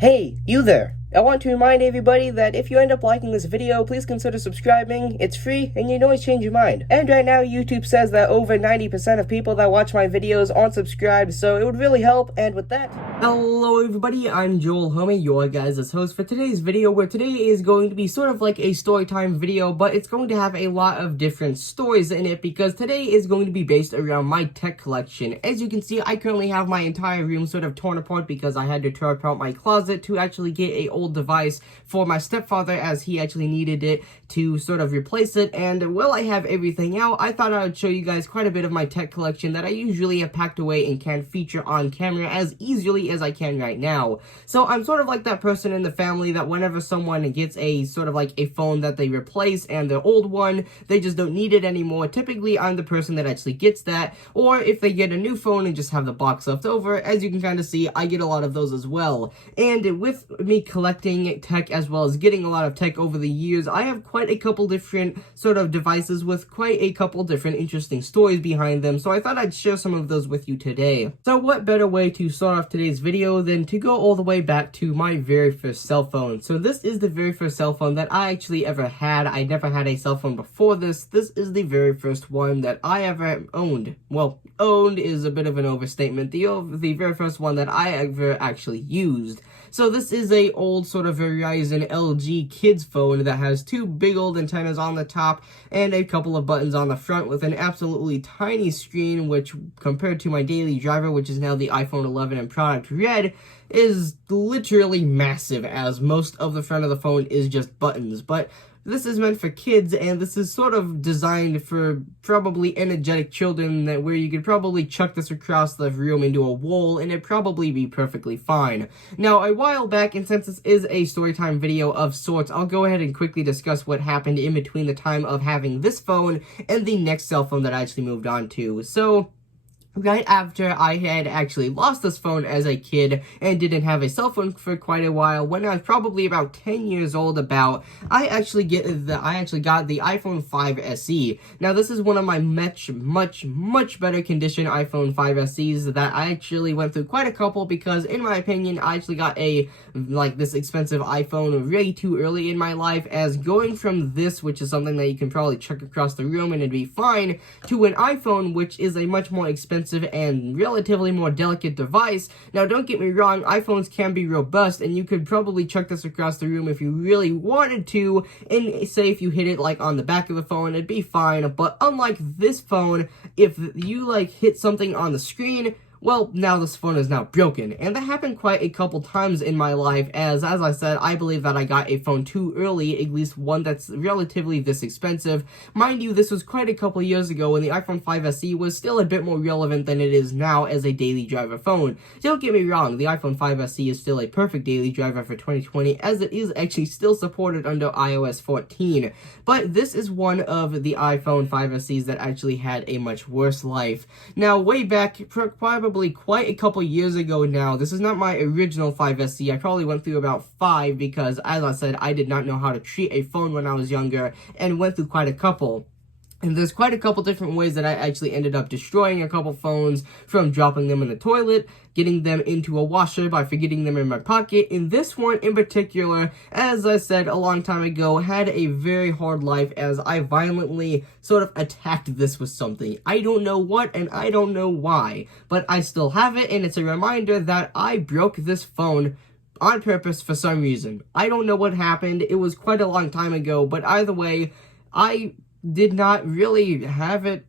Hey, you there! I want to remind everybody that if you end up liking this video, please consider subscribing. It's free, and you can always change your mind. And right now, YouTube says that over 90% of people that watch my videos aren't subscribed, so it would really help, and with that... Hello everybody, I'm Joel Homie, your guys' host for today's video, where today is going to be sort of like a storytime video, but it's going to have a lot of different stories in it, because today is going to be based around my tech collection. As you can see, I currently have my entire room sort of torn apart because I had to tear apart my closet to actually get a old device for my stepfather, as he actually needed it to sort of replace it. And while I have everything out, I thought I would show you guys quite a bit of my tech collection that I usually have packed away and can feature on camera as easily as I can right now. So I'm sort of like that person in the family that whenever someone gets a sort of like a phone that they replace and their old one, they just don't need it anymore. Typically, I'm the person that actually gets that, or if they get a new phone and just have the box left over, as you can kind of see, I get a lot of those as well. And with me collecting tech as well as getting a lot of tech over the years, I have quite a couple different sort of devices with quite a couple different interesting stories behind them, so I thought I'd share some of those with you today. So what better way to start off today's video than to go all the way back to my very first cell phone. So this is the very first cell phone that I actually ever had. I never had a cell phone before this. This is the very first one that I ever owned. Well, owned is a bit of an overstatement. The very first one that I ever actually used. So this is a old sort of Verizon LG kids phone that has two big old antennas on the top and a couple of buttons on the front with an absolutely tiny screen, which compared to my daily driver, which is now the iPhone 11 in product red, is literally massive, as most of the front of the phone is just buttons. But this is meant for kids, and this is sort of designed for probably energetic children, that where you could probably chuck this across the room into a wall and it'd probably be perfectly fine. Now, a while back, and since this is a storytime video of sorts, I'll go ahead and quickly discuss what happened in between the time of having this phone and the next cell phone that I actually moved on to. So right after I had actually lost this phone as a kid and didn't have a cell phone for quite a while, when I was probably about 10 years old I actually got the iPhone 5 SE. Now this is one of my much better condition iPhone 5 SEs that I actually went through quite a couple, because in my opinion I actually got this expensive iPhone way too early in my life, as going from this, which is something that you can probably chuck across the room and it'd be fine, to an iPhone, which is a much more expensive and relatively more delicate device. Now don't get me wrong, iPhones can be robust and you could probably chuck this across the room if you really wanted to, and say if you hit it like on the back of the phone, it'd be fine. But unlike this phone, if you like hit something on the screen, well, now this phone is now broken, and that happened quite a couple times in my life, as I said, I believe that I got a phone too early, at least one that's relatively this expensive. Mind you, this was quite a couple years ago when the iPhone 5 SE was still a bit more relevant than it is now as a daily driver phone. Don't get me wrong, the iPhone 5 SE is still a perfect daily driver for 2020, as it is actually still supported under iOS 14. But this is one of the iPhone 5 SEs that actually had a much worse life. Now, way back, probably quite a couple years ago now, this is not my original 5 SE. I probably went through about 5 because, as I said, I did not know how to treat a phone when I was younger and went through quite a couple. And there's quite a couple different ways that I actually ended up destroying a couple phones, from dropping them in the toilet, getting them into a washer by forgetting them in my pocket. And this one in particular, as I said a long time ago, had a very hard life, as I violently sort of attacked this with something. I don't know what and I don't know why, but I still have it, and it's a reminder that I broke this phone on purpose for some reason. I don't know what happened. It was quite a long time ago, but either way, I did not really have it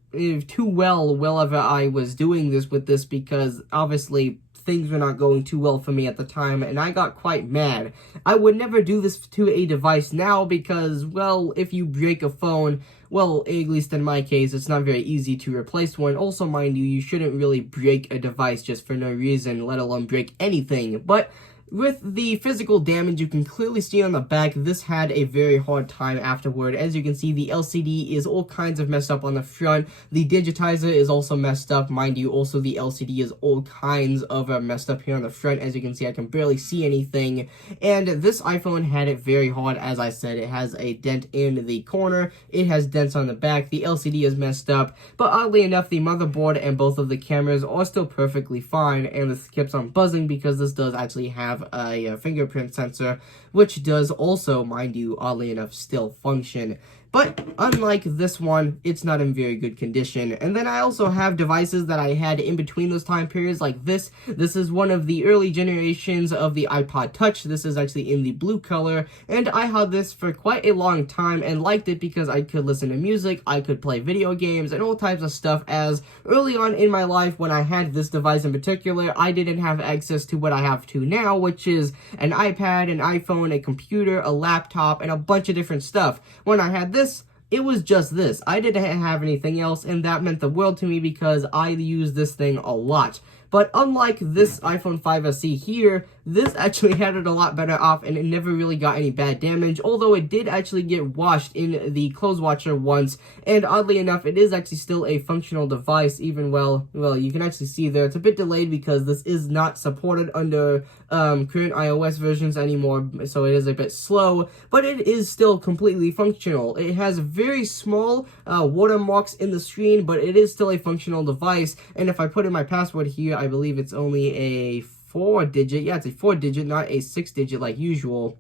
too well whenever I was doing this with this, because obviously things were not going too well for me at the time, and I got quite mad. I would never do this to a device now because, well, if you break a phone, well, at least in my case, it's not very easy to replace one. Also, mind you, you shouldn't really break a device just for no reason, let alone break anything. But with the physical damage, you can clearly see on the back, this had a very hard time afterward. As you can see, the LCD is all kinds of messed up on the front. The digitizer is also messed up. Mind you, also the LCD is all kinds of messed up here on the front. As you can see, I can barely see anything. And this iPhone had it very hard. As I said, it has a dent in the corner. It has dents on the back. The LCD is messed up. But oddly enough, the motherboard and both of the cameras are still perfectly fine. And this keeps on buzzing because this does actually have have a fingerprint sensor, which does also, mind you, oddly enough, still function. But unlike this one, it's not in very good condition. And then I also have devices that I had in between those time periods, like this. This is one of the early generations of the Ipod Touch. This is actually in the blue color, and I had this for quite a long time and liked it because I could listen to music, I could play video games, and all types of stuff, as early on in my life when I had this device in particular, I didn't have access to what I have to now, which is an iPad, an iPhone, a computer, a laptop, and a bunch of different stuff. When I had this, it was just this. I didn't have anything else, and that meant the world to me because I used this thing a lot. But unlike this iPhone 5 SE here, this actually had it a lot better off, and it never really got any bad damage, although it did actually get washed in the clothes washer once, and oddly enough, it is actually still a functional device, even well, you can actually see there, it's a bit delayed because this is not supported under current iOS versions anymore, so it is a bit slow, but it is still completely functional. It has very small watermarks in the screen, but it is still a functional device, and if I put in my password here, I believe it's only a 4-digit. Yeah, it's a 4-digit, not a 6-digit like usual.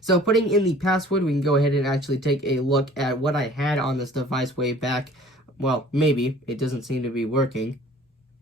So putting in the password, we can go ahead and actually take a look at what I had on this device way back. Well, maybe. It doesn't seem to be working.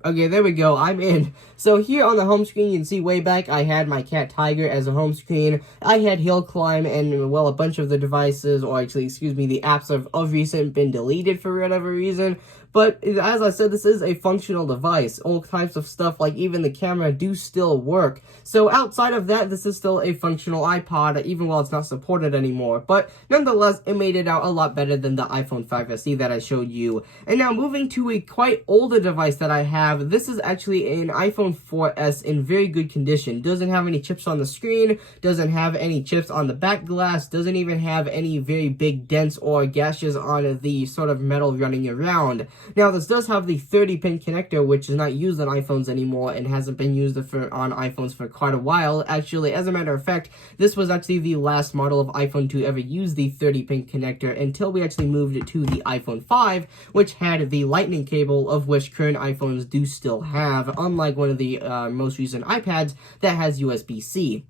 Okay, there we go, I'm in. So here on the home screen, you can see way back, I had my cat Tiger as a home screen. I had Hill Climb, and, well, a bunch of the devices, or actually, excuse me, the apps have of recent been deleted for whatever reason. But, as I said, this is a functional device. All types of stuff, like even the camera, do still work. So outside of that, this is still a functional iPod, even while it's not supported anymore. But, nonetheless, it made it out a lot better than the iPhone 5 SE that I showed you. And now, moving to a quite older device that I have, this is actually an iPhone 4S in very good condition. Doesn't have any chips on the screen, doesn't have any chips on the back glass, doesn't even have any very big dents or gashes on the sort of metal running around. Now, this does have the 30-pin connector, which is not used on iPhones anymore and hasn't been used on iPhones for quite a while. Actually, as a matter of fact, this was actually the last model of iPhone to ever use the 30-pin connector until we actually moved it to the iPhone 5, which had the lightning cable, of which current iPhones do still have, unlike one of the most recent iPads that has USB-C.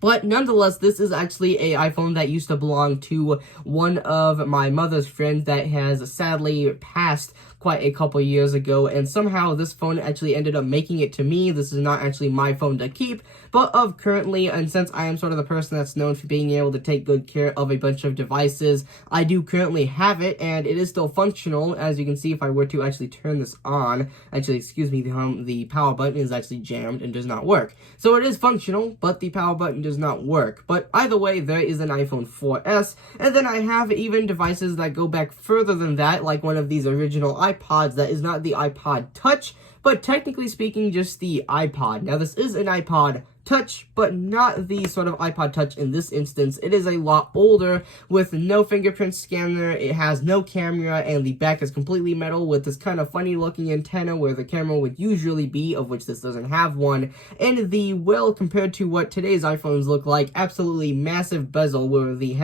But nonetheless, this is actually an iPhone that used to belong to one of my mother's friends that has sadly passed quite a couple years ago, and somehow this phone actually ended up making it to me. This is not actually my phone to keep, but of currently, and since I am sort of the person that's known for being able to take good care of a bunch of devices, I do currently have it, and it is still functional. As you can see, if I were to actually turn this on, actually, excuse me, the power button is actually jammed and does not work. So it is functional, but the power button does not work. But either way, there is an iPhone 4S, and then I have even devices that go back further than that, like one of these original iPods that is not the Ipod Touch, but technically speaking, just the iPod. Now, this is an Ipod Touch, but not the sort of Ipod Touch in this instance. It is a lot older with no fingerprint scanner, it has no camera, and the back is completely metal with this kind of funny looking antenna where the camera would usually be, of which this doesn't have one, and the, well, compared to what today's iPhones look like, absolutely massive bezel where the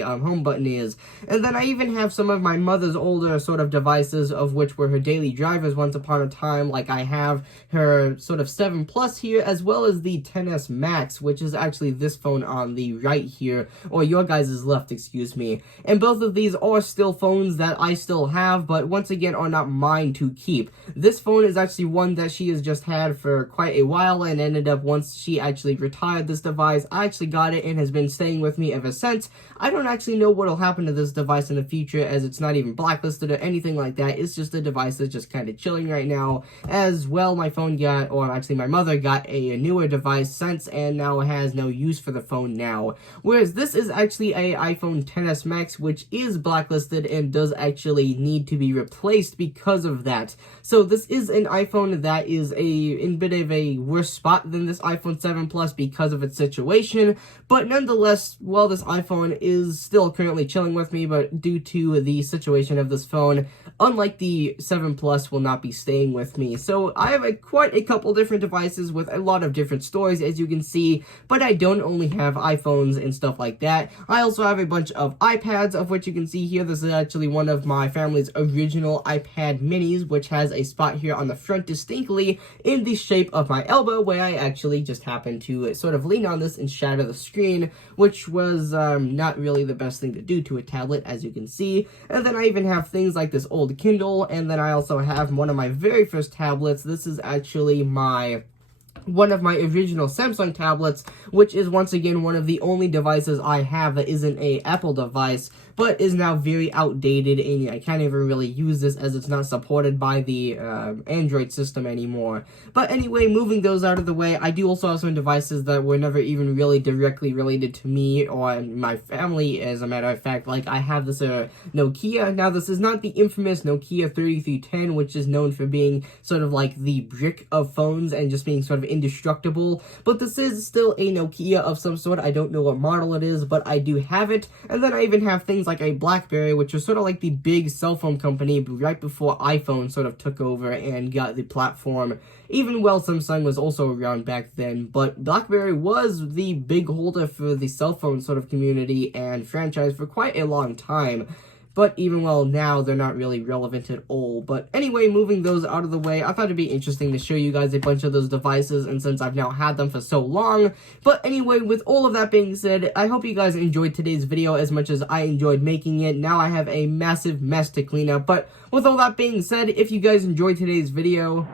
home button is. And then I even have some of my mother's older sort of devices, of which were her daily drivers once upon a time, like I have her sort of 7 Plus here, as well as the XS Max, which is actually this phone on the right here, or your guys' left, excuse me. And both of these are still phones that I still have, but once again are not mine to keep. This phone is actually one that she has just had for quite a while, and ended up, once she actually retired this device, I actually got it and has been staying with me ever since. I don't actually know what will happen to this device in the future, as it's not even blacklisted or anything like that. It's just a device that's just kind of chilling right now. As well, my phone got, or actually my mother got a newer device since, and now has no use for the phone now. Whereas this is actually a iPhone XS Max, which is blacklisted and does actually need to be replaced because of that. So this is an iPhone that is in a bit of a worse spot than this iPhone 7 Plus because of its situation, but nonetheless, while this iPhone is still currently chilling with me, but due to the situation of this phone, unlike the 7 Plus, will not be staying with me. So I have quite a couple different devices with a lot of different stories Androids, as you can see, but I don't only have iPhones and stuff like that. I also have a bunch of iPads, of which you can see here. This is actually one of my family's original iPad minis, which has a spot here on the front distinctly in the shape of my elbow, where I actually just happened to sort of lean on this and shatter the screen, which was not really the best thing to do to a tablet, as you can see. And then I even have things like this old Kindle, and then I also have one of my very first tablets. This is actually one of my original Samsung tablets, which is once again one of the only devices I have that isn't a Apple device, but is now very outdated, and I can't even really use this as it's not supported by the Android system anymore. But anyway, moving those out of the way, I do also have some devices that were never even really directly related to me or my family, as a matter of fact. Like, I have this Nokia. Now, this is not the infamous Nokia 3310, which is known for being sort of like the brick of phones and just being sort of indestructible, but this is still a Nokia of some sort. I don't know what model it is, but I do have it. And then I even have things like a BlackBerry, which was sort of like the big cell phone company right before iPhone sort of took over and got the platform, even while Samsung was also around back then. But BlackBerry was the big holder for the cell phone sort of community and franchise for quite a long time. But even well, now they're not really relevant at all. But anyway, moving those out of the way, I thought it'd be interesting to show you guys a bunch of those devices, and since I've now had them for so long. But anyway, with all of that being said, I hope you guys enjoyed today's video as much as I enjoyed making it. Now I have a massive mess to clean up. But with all that being said, if you guys enjoyed today's video,